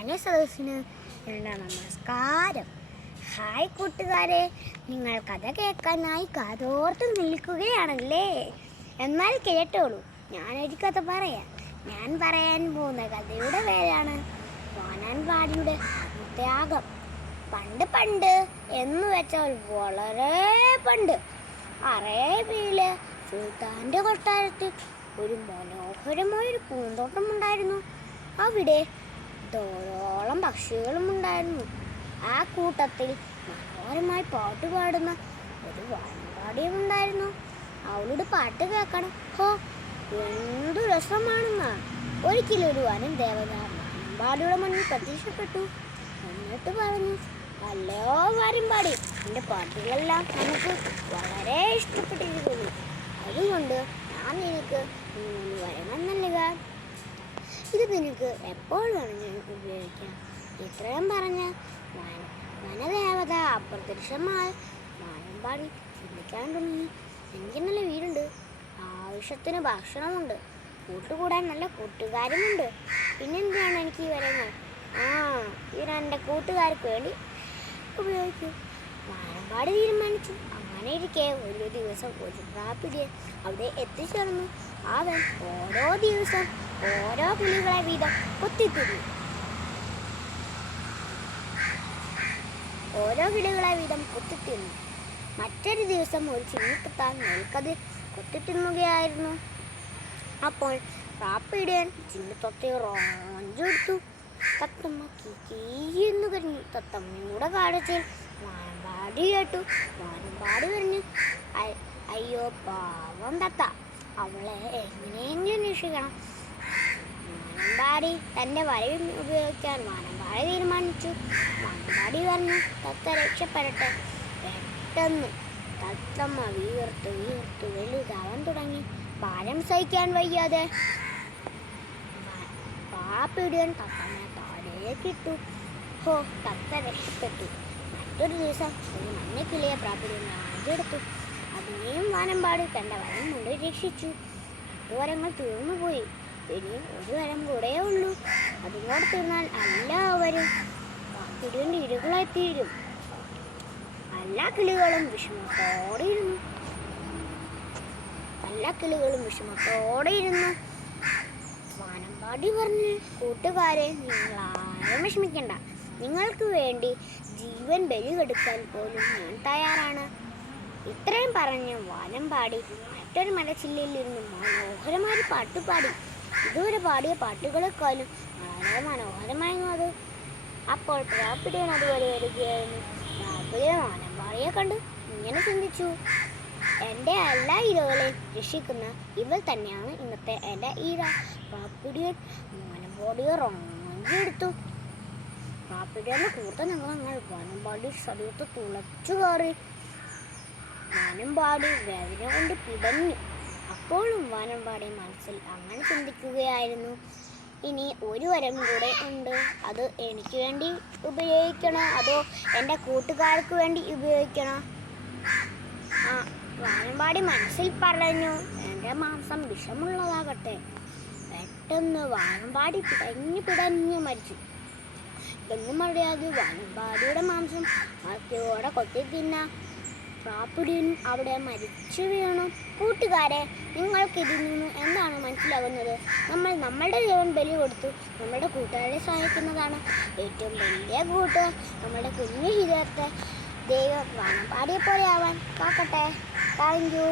സദസ്സിന് എൻ്റെ നമസ്കാരം. ഹായ് കൂട്ടുകാരെ, നിങ്ങൾ കഥ കേൾക്കാനായി കാതോർത്ത് നിൽക്കുകയാണല്ലേ? എന്നാൽ കേട്ടോളൂ, ഞാനൊരു കഥ പറയാം. ഞാൻ പറയാൻ പോകുന്ന കഥയുടെ പേരാണ് വാനാൻപാടിയുടെ ത്യാഗം. പണ്ട് പണ്ട് എന്ന് വെച്ചാൽ വളരെ പണ്ട്, അറേബ്യയിലെ സുൽത്താൻ്റെ കൊട്ടാരത്തിൽ ഒരു മനോഹരമായൊരു പൂന്തോട്ടമുണ്ടായിരുന്നു. അവിടെ ധാരാളം പക്ഷികളും ഉണ്ടായിരുന്നു. ആ കൂട്ടത്തിൽ മനോഹരമായി പാട്ട് പാടുന്ന ഒരു വാനമ്പാടിയും ഉണ്ടായിരുന്നു. അവളുടെ പാട്ട് കേൾക്കണം. ഹോ, എന്തു രസമാണെന്ന്! ഒരിക്കലൊരു വനം ദേവത വാനമ്പാടിയുടെ മുന്നിൽ പ്രത്യക്ഷപ്പെട്ടു. എന്നിട്ട് പറഞ്ഞു, ഹലോ വാനമ്പാടി, എൻ്റെ പാട്ടുകളെല്ലാം നമുക്ക് വളരെ ഇഷ്ടപ്പെട്ടിരിക്കുന്നു. അതുകൊണ്ട് ഞാൻ നിനക്ക് 3 വരങ്ങൾ നൽകുക. ഇത് നിനക്ക് എപ്പോൾ വേണമെങ്കിലും ഉപയോഗിക്കാം. ഇത്രയും പറഞ്ഞ് വനദേവത അപ്രത്യക്ഷമായി. വാനമ്പാടി ചിന്തിക്കാൻ തുടങ്ങി. എനിക്ക് നല്ല വീടുണ്ട്, ആവശ്യത്തിന് ഭക്ഷണമുണ്ട്, കൂട്ടുകൂടാൻ നല്ല കൂട്ടുകാരുമുണ്ട്. പിന്നെന്തിനാണ് എനിക്ക് ഈ വരങ്ങൾ? ഇത് എൻ്റെ കൂട്ടുകാർക്ക് വേണ്ടി ഉപയോഗിക്കും. വാനമ്പാടി തീരുമാനിച്ചു. അങ്ങനെ ഇരിക്കെ ഒരു ദിവസം ഒരു പ്രാപ്പിടിയൻ അവിടെ എത്തിച്ചേർന്നു. അവൻ ഓരോ ദിവസം ഓരോ കിളികളെ വീതം കൊത്തിത്തിന്നു. മറ്റൊരു ദിവസം ഒരു ചിന്നിക്കത്താൻ നെൽക്കതിർ കൊത്തിത്തിന്നുകയായിരുന്നു. അപ്പോൾ പ്രാപ്പിടിയൻ ചിന്നത്തൊത്തെ റോഞ്ചെടുത്തു. തത്തമ്മ കീന്ന് കരഞ്ഞു. തത്തമ്മയുടെ കാഴ്ചയിൽ വാനമ്പാടി കേട്ടു. വാനമ്പാടി പറഞ്ഞു, അയ്യോ പാവം തത്ത, അവളെ എങ്ങനെയെങ്കിലും രക്ഷിക്കണം. വാനമ്പാടി തൻ്റെ വരവിൽ ഉപയോഗിക്കാൻ വാനമ്പാടി തീരുമാനിച്ചു. വാനമ്പാടി പറഞ്ഞു, തത്ത രക്ഷപ്പെടട്ടെ. പെട്ടെന്ന് തത്തമ്മ വീർത്തു വലുതാവാൻ തുടങ്ങി. ഭാരം സഹിക്കാൻ വയ്യാതെ പാപ്പിടിയൻ തത്തമ്മയെ താഴേക്കിട്ടു. ഹോ, തത്ത രക്ഷപ്പെട്ടു. മറ്റൊരു ദിവസം ഒരു മഞ്ഞക്കിളിയെ പ്രാപ്പിടിയൻ വാങ്ങിയെടുത്തു. അതിനെയും വാനമ്പാടി തൻ്റെ വരം കൊണ്ട് രക്ഷിച്ചു. 8 വരങ്ങൾ തീർന്നുപോയി. ഇനി ഒരു വരം കൂടെ ഉള്ളൂ. അതുകൂടെ തീർന്നാൽ എല്ലാവരും പ്രാപ്പിടിയൻ്റെ ഇരകളായി തീരും. എല്ലാ കിളികളും വിഷമത്തോടെ ഇരുന്നു. വാനമ്പാടി പറഞ്ഞു, കൂട്ടുകാരെ, നിങ്ങൾ ആരും വിഷമിക്കണ്ട. നിങ്ങൾക്ക് വേണ്ടി ജീവൻ ബലി കൊടുക്കാൻ പോലും ഞാൻ തയ്യാറാണ്. ഇത്രയും പറഞ്ഞ് വാനമ്പാടി മറ്റൊരു മരച്ചില്ലയിലിരുന്ന് മനോഹരമായി പാട്ടുപാടി. ഇതുവരെ പാടിയ പാട്ടുകളെക്കാളും വളരെ മനോഹരമായിരുന്നു അത്. അപ്പോൾ പ്രാപ്പിടിയൻ അതുപോലെ വരികയായിരുന്നു. പ്രാപ്പിടിയൻ വാനമ്പാടിയെ കണ്ട് ഇങ്ങനെ ചിന്തിച്ചു, എൻ്റെ എല്ലാ ഇരകളെയും രക്ഷിക്കുന്ന ഇവൾ തന്നെയാണ് ഇന്നത്തെ എൻ്റെ ഈര. പ്രാപ്പിടിയൻ വാനമ്പാടിയെ റോഞ്ചെടുത്തു. പ്രാപ്പിടിയൻ്റെ കൂർത്ത നഖങ്ങൾ വാനമ്പാടി ശരീരത്ത് തുളച്ചു കയറി. വാനമ്പാടി വേദന കൊണ്ട് പിടഞ്ഞു. അപ്പോഴും വാനമ്പാടി മനസ്സിൽ അങ്ങനെ ചിന്തിക്കുകയായിരുന്നു, ഇനി ഒരു വരം കൂടെ ഉണ്ട്. അത് എനിക്ക് വേണ്ടി ഉപയോഗിക്കണോ അതോ എൻ്റെ കൂട്ടുകാർക്ക് വേണ്ടി ഉപയോഗിക്കണോ? വാനമ്പാടി മനസ്സിൽ പറഞ്ഞു, എൻ്റെ മാംസം വിഷമുള്ളതാകട്ടെ. പെട്ടെന്ന് വാനമ്പാടി പിടഞ്ഞു മരിച്ചു. എന്നും അറിയാതെ വാനമ്പാടിയുടെ മാംസം ബാക്കിയോടെ കൊത്തി തിന്നാ പ്രാപ്പിടിയനും അവിടെ മരിച്ചു വീണു. കൂട്ടുകാരെ, നിങ്ങൾക്ക് ഇതിൽ നിന്ന് എന്താണ് മനസ്സിലാകുന്നത്? നമ്മൾ നമ്മളുടെ ജീവൻ ബലി കൊടുത്തു നമ്മുടെ കൂട്ടുകാരെ സഹായിക്കുന്നതാണ് ഏറ്റവും വലിയ കൂട്ട്. നമ്മുടെ കുഞ്ഞു ഹൃദയത്തെ ദൈവം വാനമ്പാടിയെ പോലെ ആവാൻ കാക്കട്ടെ. Thank you.